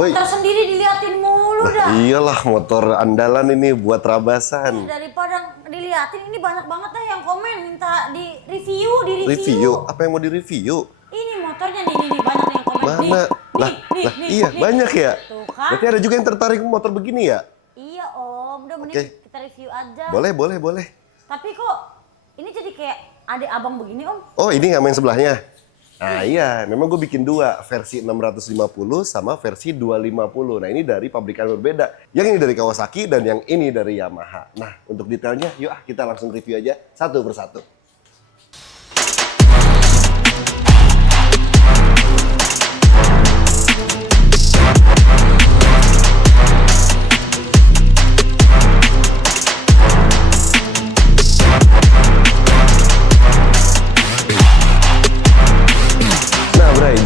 Woi. Motor sendiri diliatin mulu dah. Iyalah, motor andalan ini buat Trabasan. Daripada diliatin, ini banyak banget dah yang komen minta di review, Review? Apa yang mau di-review? Ini motornya nih banyak yang komen. Mana? Iya, nih. banyak ya? Tuh kan? Berarti ada juga yang tertarik motor begini ya? Iya om, udah mending kita review aja. Boleh. Tapi kok ini jadi kayak adik abang begini om? Oh, ini nggak main sebelahnya? Nah iya, memang gue bikin dua, versi 650 sama versi 250. Nah ini dari pabrikan berbeda. Yang ini dari Kawasaki dan yang ini dari Yamaha. Nah untuk detailnya, yuk kita langsung review aja satu persatu.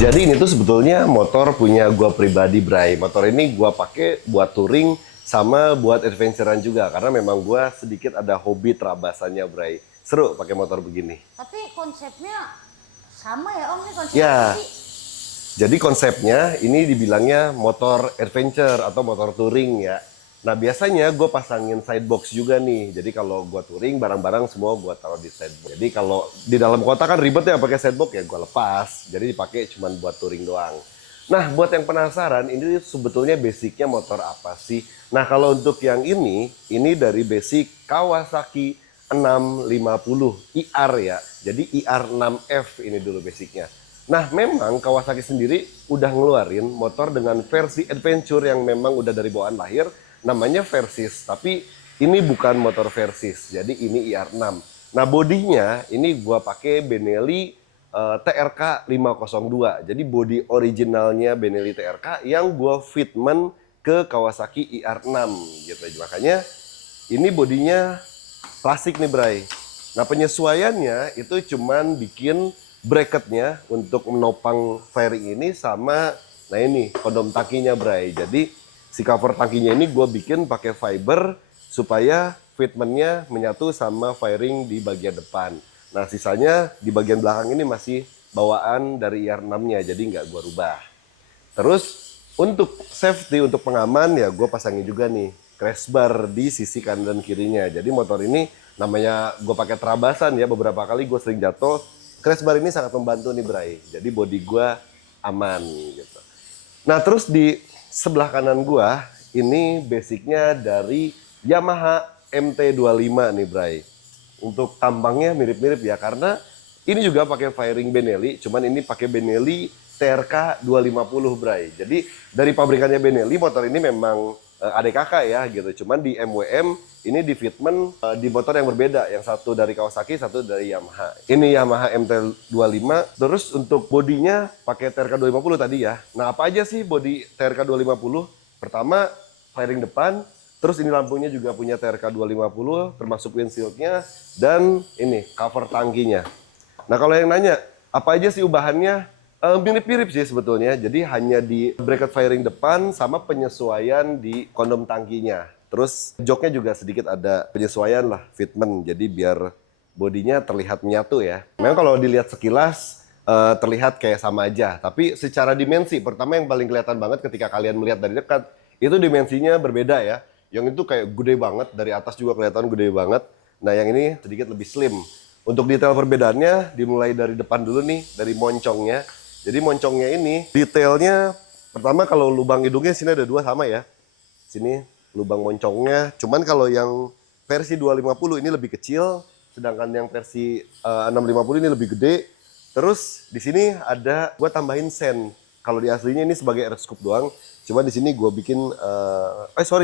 Jadi ini tuh sebetulnya motor punya gua pribadi, Bray. Motor ini gua pakai buat touring sama buat adventurean juga karena memang gua sedikit ada hobi Trabasannya, Bray. Seru pakai motor begini. Tapi konsepnya sama ya Om, ini konsepnya ya. sih? Jadi konsepnya ini dibilangnya motor adventure atau motor touring ya. Nah biasanya gue pasangin sidebox juga nih. Jadi kalau gue touring barang-barang semua gue taruh di sidebox. Jadi kalau di dalam kota kan ribet ya pakai sidebox ya gue lepas. Jadi dipakai cuma buat touring doang. Nah buat yang penasaran ini sebetulnya basicnya motor apa sih? Nah kalau untuk yang ini dari basic Kawasaki 650 IR ya. Jadi IR 6F ini dulu basicnya. Nah memang Kawasaki sendiri udah ngeluarin motor dengan versi adventure yang memang udah dari bawaan lahir. Namanya Versys, tapi ini bukan motor Versys, jadi ini IR6. Nah bodinya ini gua pakai Benelli TRK 502, jadi body originalnya Benelli TRK yang gua fitment ke Kawasaki IR6 gitu. Makanya ini bodinya klasik nih Bray. Nah penyesuaiannya itu cuman bikin bracketnya untuk menopang fairing ini sama, nah ini kondom takinya Bray. Jadi si cover tangkinya ini gue bikin pakai fiber supaya fitmentnya menyatu sama fairing di bagian depan. Nah sisanya di bagian belakang ini masih bawaan dari IR6-nya, jadi nggak gue rubah. Terus untuk safety, untuk pengaman ya gue pasangin juga nih crash bar di sisi kanan dan kirinya. Jadi motor ini namanya gue pakai Trabasan ya, beberapa kali gue sering jatuh. Crash bar ini sangat membantu nih Bray, jadi body gue aman gitu. Nah terus di sebelah kanan gua ini basicnya dari Yamaha MT25 nih Bray. Untuk tampangnya mirip-mirip ya karena ini juga pakai fairing Benelli, cuman ini pakai Benelli TRK 250 Bray. Jadi dari pabrikannya Benelli motor ini memang adik kakak ya gitu. Cuman di MWM ini di fitment di motor yang berbeda, yang satu dari Kawasaki, satu dari Yamaha. Ini Yamaha MT25. Terus untuk bodinya pakai TRK 250 tadi ya. Nah apa aja sih bodi TRK 250? Pertama fairing depan, terus ini lampunya juga punya TRK 250 termasuk windshieldnya dan ini cover tangkinya. Nah kalau yang nanya apa aja sih ubahannya? Mirip-mirip sih sebetulnya, jadi hanya di bracket fairing depan sama penyesuaian di kondom tangkinya. Terus joknya juga sedikit ada penyesuaian lah, fitment, jadi biar bodinya terlihat menyatu ya. Memang kalau dilihat sekilas terlihat kayak sama aja, tapi secara dimensi, pertama yang paling kelihatan banget ketika kalian melihat dari dekat, itu dimensinya berbeda ya. Yang itu kayak gede banget, dari atas juga kelihatan gede banget. Nah yang ini sedikit lebih slim. Untuk detail perbedaannya dimulai dari depan dulu nih, dari moncongnya. Jadi moncongnya ini detailnya pertama kalau lubang hidungnya sini ada dua sama ya. Sini lubang moncongnya. Cuman kalau yang versi 250 ini lebih kecil, sedangkan yang versi 650 ini lebih gede. Terus di sini ada gua tambahin sen. Kalau di aslinya ini sebagai air scoop doang. Cuman di sini gua bikin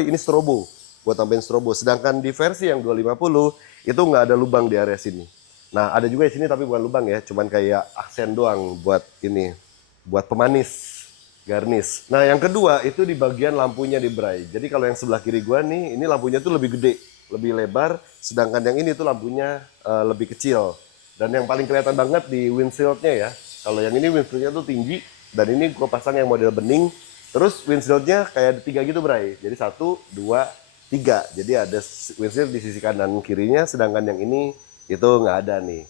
ini strobo. Gua tambahin strobo. Sedangkan di versi yang 250 itu nggak ada lubang di area sini. Nah ada juga di sini tapi bukan lubang ya, cuman kayak aksen doang buat ini, buat pemanis, garnish. Nah yang kedua itu di bagian lampunya di Bray. Jadi kalau yang sebelah kiri gua nih, ini lampunya tuh lebih gede, lebih lebar, sedangkan yang ini tuh lampunya lebih kecil. Dan yang paling kelihatan banget di windshieldnya ya. Kalau yang ini windshieldnya tuh tinggi, dan ini gua pasang yang model bening. Terus windshieldnya kayak ada 3 gitu Bray. Jadi 1, 2, 3. Jadi ada windshield di sisi kanan kirinya, sedangkan yang ini itu nggak ada nih.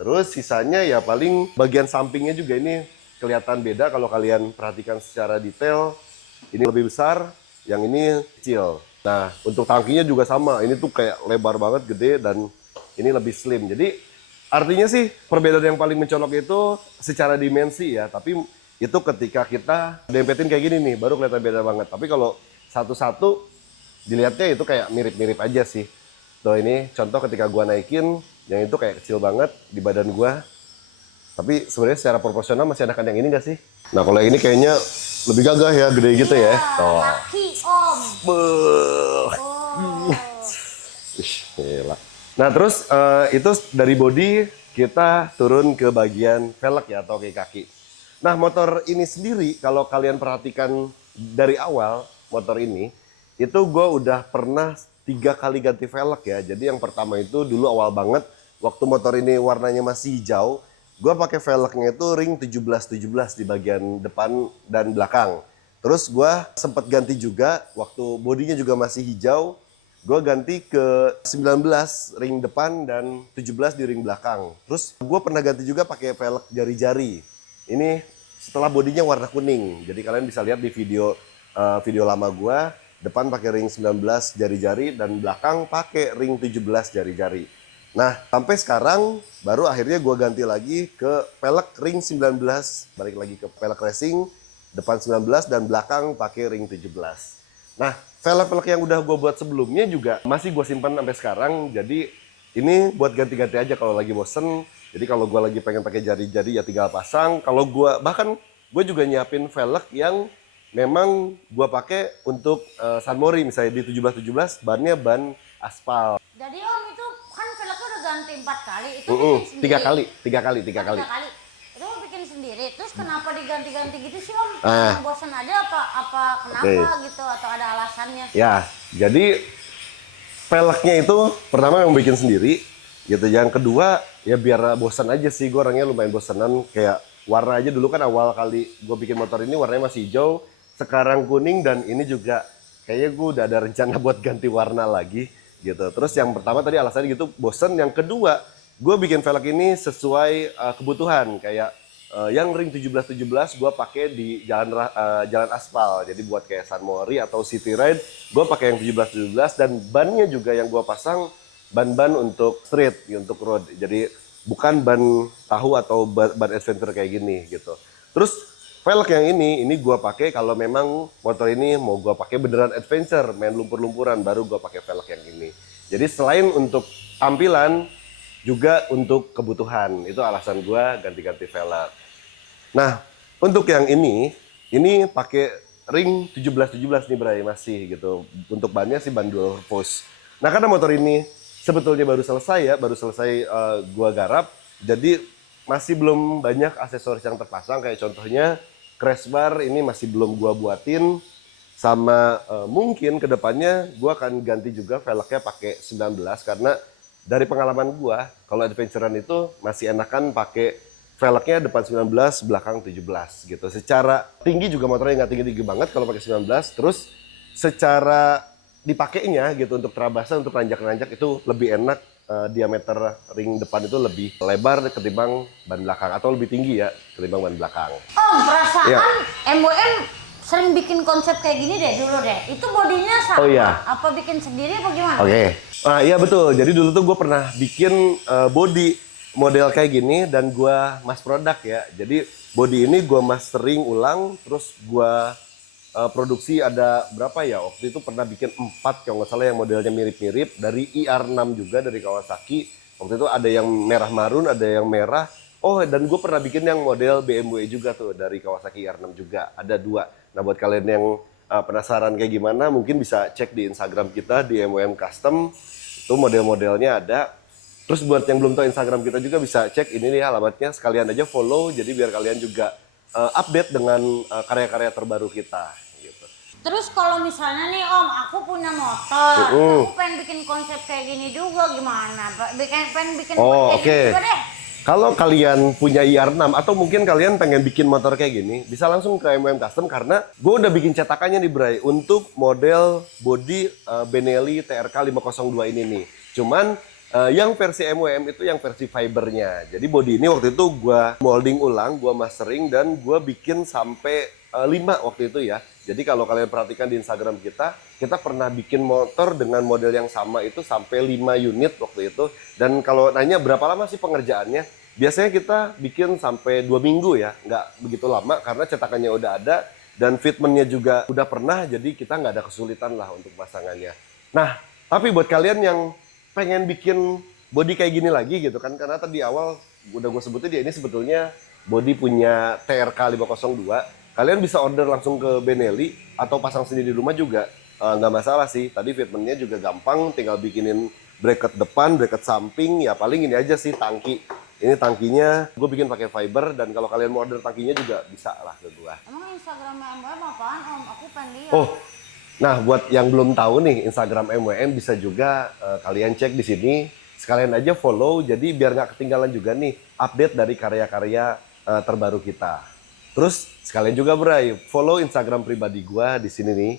Terus sisanya ya paling bagian sampingnya juga ini kelihatan beda kalau kalian perhatikan secara detail. Ini lebih besar, yang ini kecil. Nah, untuk tangkinya juga sama. Ini tuh kayak lebar banget, gede, dan ini lebih slim. Jadi, artinya sih perbedaan yang paling mencolok itu secara dimensi ya. Tapi itu ketika kita dempetin kayak gini nih, baru kelihatan beda banget. Tapi kalau satu-satu, dilihatnya itu kayak mirip-mirip aja sih. Tuh ini contoh ketika gua naikin, yang itu kayak kecil banget di badan gua. Tapi sebenarnya secara proporsional masih enakan yang ini nggak sih? Nah kalau yang ini kayaknya lebih gagah ya, gede gitu ya. Tuh. Laki om. Beuh. Oh. Ih, gila. Nah terus itu dari body kita turun ke bagian velg ya atau kaki. Nah motor ini sendiri kalau kalian perhatikan dari awal motor ini itu gue udah pernah 3 kali ganti velg ya. Jadi yang pertama itu dulu awal banget waktu motor ini warnanya masih hijau. Gue pakai velgnya itu ring 17-17 di bagian depan dan belakang. Terus gue sempat ganti juga waktu bodinya juga masih hijau. Gue ganti ke 19 ring depan dan 17 di ring belakang. Terus gue pernah ganti juga pakai velg jari-jari. Ini setelah bodinya warna kuning. Jadi kalian bisa lihat di video lama gue. Depan pakai ring 19 jari-jari dan belakang pakai ring 17 jari-jari. Nah, sampai sekarang baru akhirnya gue ganti lagi ke velg ring 19, balik lagi ke velg racing, depan 19 dan belakang pakai ring 17. Nah, velg-velg yang udah gue buat sebelumnya juga masih gue simpan sampai sekarang. Jadi ini buat ganti-ganti aja kalau lagi bosen. Jadi kalau gue lagi pengen pakai jari-jari ya tinggal pasang. Kalau gue bahkan gue juga nyiapin velg yang memang gue pakai untuk San Mori misalnya di 17-17 bannya ban aspal. Jadi om itu kan velgnya udah ganti 4 kali. Itu bikin sendiri. 3 kali, 3 kali, 3 kali. 3 kali. Itu bikin sendiri. Terus kenapa diganti-ganti gitu sih om? Ah. Bosan aja apa kenapa gitu atau ada alasannya? Ya, jadi velgnya itu pertama yang bikin sendiri gitu. Yang kedua ya biar bosan aja sih, gue orangnya lumayan bosanan. Kayak warna aja dulu kan awal kali gue bikin motor ini warnanya masih hijau, sekarang kuning dan ini juga kayaknya gue udah ada rencana buat ganti warna lagi gitu. Terus yang pertama tadi alasannya gitu bosan. Yang kedua gue bikin velg ini sesuai kebutuhan. Kayak yang ring 17-17 gue pakai di jalan aspal. Jadi buat kayak San Mori atau City Ride gue pakai yang 17-17 dan bannya juga yang gue pasang ban-ban untuk street, untuk road. Jadi bukan ban tahu atau ban adventure kayak gini gitu. Terus velg yang ini gue pakai kalau memang motor ini mau gue pakai beneran adventure, main lumpur-lumpuran, baru gue pakai velg yang ini. Jadi selain untuk tampilan, juga untuk kebutuhan. Itu alasan gue ganti-ganti velg. Nah, untuk yang ini pakai ring 17-17 nih Bray, masih gitu. Untuk bannya sih ban dual purpose. Nah, karena motor ini sebetulnya baru selesai gue garap, jadi masih belum banyak aksesoris yang terpasang. Kayak contohnya crash bar ini masih belum gua buatin, sama mungkin kedepannya gua akan ganti juga velgnya pakai 19 karena dari pengalaman gua kalau adventurean itu masih enakan pakai velgnya depan 19 belakang 17 gitu. Secara tinggi juga motornya nggak tinggi-tinggi banget kalau pakai 19, terus secara dipakainya gitu untuk terabasan, untuk nanjak-nanjak itu lebih enak. Diameter ring depan itu lebih lebar ketimbang ban belakang atau lebih tinggi ya ketimbang ban belakang. Om, perasaan Ya. MWM sering bikin konsep kayak gini deh dulu deh. Itu bodinya sama? Oh, iya. Apa bikin sendiri apa gimana? Oke. Iya betul. Jadi dulu tuh gue pernah bikin body model kayak gini dan gue mass product ya. Jadi body ini gue mastering ulang, terus gue produksi ada berapa ya? Waktu itu pernah bikin 4 kalau nggak salah yang modelnya mirip-mirip dari IR6 juga dari Kawasaki. Waktu itu ada yang merah marun, ada yang merah. Oh, dan gue pernah bikin yang model BMW juga tuh dari Kawasaki IR6 juga. Ada 2. Nah, buat kalian yang penasaran kayak gimana, mungkin bisa cek di Instagram kita di MWM Custom. Itu model-modelnya ada. Terus buat yang belum tahu Instagram kita juga bisa cek ini nih alamatnya. Sekalian aja follow, jadi biar kalian juga update dengan karya-karya terbaru kita. Gitu. Terus kalau misalnya nih Om, aku punya motor, aku pengen bikin konsep kayak gini juga gimana? Pengen bikin Oh, kayak gini juga deh. Kalau kalian punya IR6 atau mungkin kalian pengen bikin motor kayak gini, bisa langsung ke MWM Custom karena gue udah bikin cetakannya nih Bray untuk model body Benelli TRK 502 ini nih. Cuman Yang versi MWM itu yang versi fibernya. Jadi body ini waktu itu gua molding ulang, gua mastering dan gua bikin sampai 5 waktu itu ya. Jadi kalau kalian perhatikan di Instagram kita pernah bikin motor dengan model yang sama itu sampai 5 unit waktu itu. Dan kalau nanya berapa lama sih pengerjaannya? Biasanya kita bikin sampai 2 minggu ya, nggak begitu lama karena cetakannya udah ada dan fitmentnya juga udah pernah, jadi kita nggak ada kesulitan lah untuk pasangannya. Nah, tapi buat kalian yang pengen bikin body kayak gini lagi gitu kan, karena tadi awal udah gue sebutin dia ini sebetulnya body punya TRK 502. Kalian bisa order langsung ke Benelli atau pasang sendiri di rumah juga nggak masalah sih. Tadi fitmentnya juga gampang, tinggal bikinin bracket depan, bracket samping, ya paling ini aja sih tangki. Ini tangkinya gue bikin pakai fiber dan kalau kalian mau order tangkinya juga bisa lah ke gue. Emang Instagramnya MWM apaan Om? Aku pengen lihat. Oh, nah buat yang belum tahu nih Instagram MWM bisa juga kalian cek di sini. Sekalian aja follow, jadi biar nggak ketinggalan juga nih update dari karya-karya terbaru kita. Terus sekalian juga Bray, follow Instagram pribadi gue di sini nih.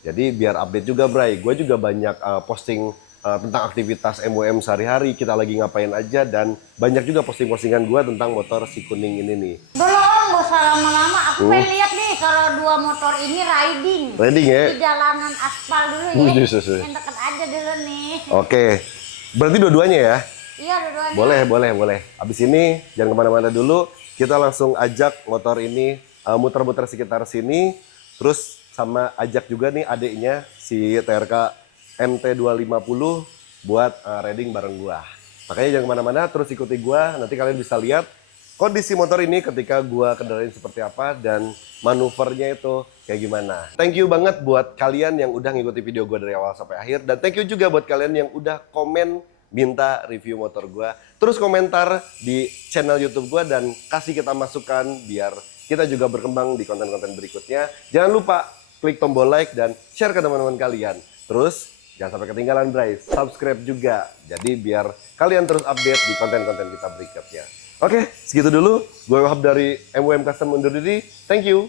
Jadi biar update juga Bray, gue juga banyak posting tentang aktivitas MWM sehari-hari, kita lagi ngapain aja, dan banyak juga posting-postingan gue tentang motor si kuning ini nih. Belum Om, gak usah lama-lama. Aku pengen lihat nih kalau dua motor ini riding. Riding ya? Di jalanan aspal dulu ya. Yang deket aja dulu nih. Oke, berarti dua-duanya ya? Iya, dua-duanya. Boleh. Abis ini jangan kemana-mana dulu, kita langsung ajak motor ini muter-muter sekitar sini, terus sama ajak juga nih adiknya si TRK MT250 buat riding bareng gua. Makanya jangan kemana-mana, terus ikuti gua, nanti kalian bisa lihat kondisi motor ini ketika gua kendarain seperti apa dan manuvernya itu kayak gimana. Thank you banget buat kalian yang udah ngikuti video gua dari awal sampai akhir, dan thank you juga buat kalian yang udah komen minta review motor gua. Terus komentar di channel YouTube gua dan kasih kita masukan biar kita juga berkembang di konten-konten berikutnya. Jangan lupa klik tombol like dan share ke teman-teman kalian. Terus jangan sampai ketinggalan Bray, subscribe juga. Jadi biar kalian terus update di konten-konten kita berikutnya. Oke, segitu dulu. Gue Wahab dari MWM Custom undur diri. Thank you.